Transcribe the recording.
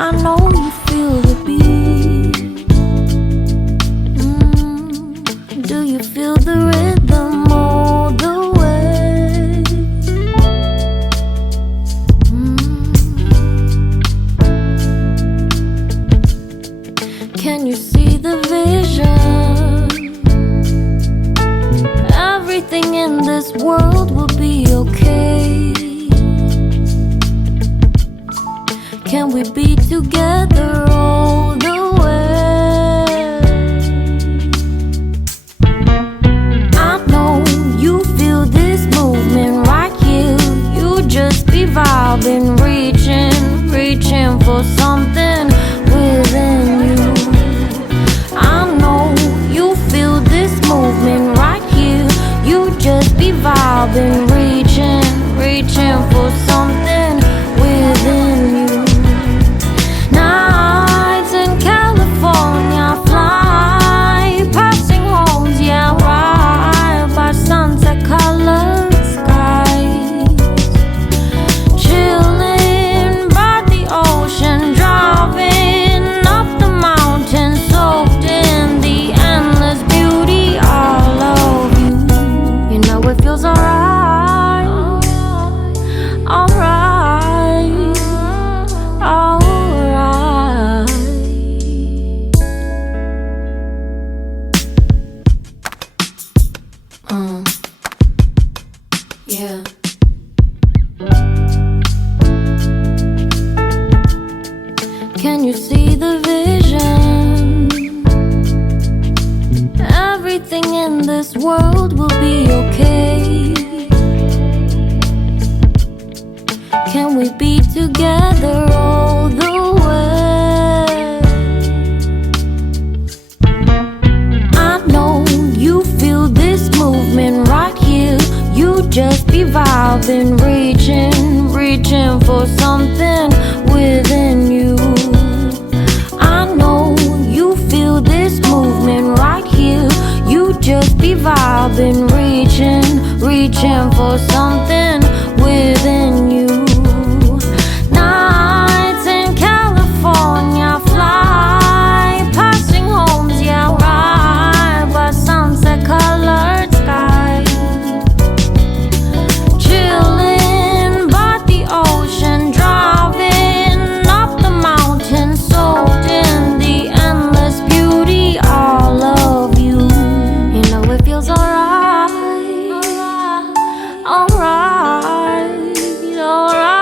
I know you feel the beat. Do you feel the rhythm all the way? Can you see the vision? Everything in this world will be okay. Can we be together all the way? I know you feel this movement right here. You just be vibing, reaching for something within you. I know you feel this movement right here. You just be vibing, reaching for something within you. Nights in California, fly passing homes, yeah, right by sunset-colored skies. Chilling by the ocean, driving up the mountain, soaked in the endless beauty all of you. You know it feels alright, alright, alright. Yeah. Can you see the vision? Everything in this world will be okay. Can we be together all the way? I know you feel this movement right here. You just be vibing, reaching for something within you. I know you feel this movement right here. You just be vibing, reaching for something within you. Nights in California, fly passing homes, yeah, right by sunset-colored skies. Chilling by the ocean, driving up the mountain, soaked in the endless beauty all of you. You know it feels alright, alright, alright.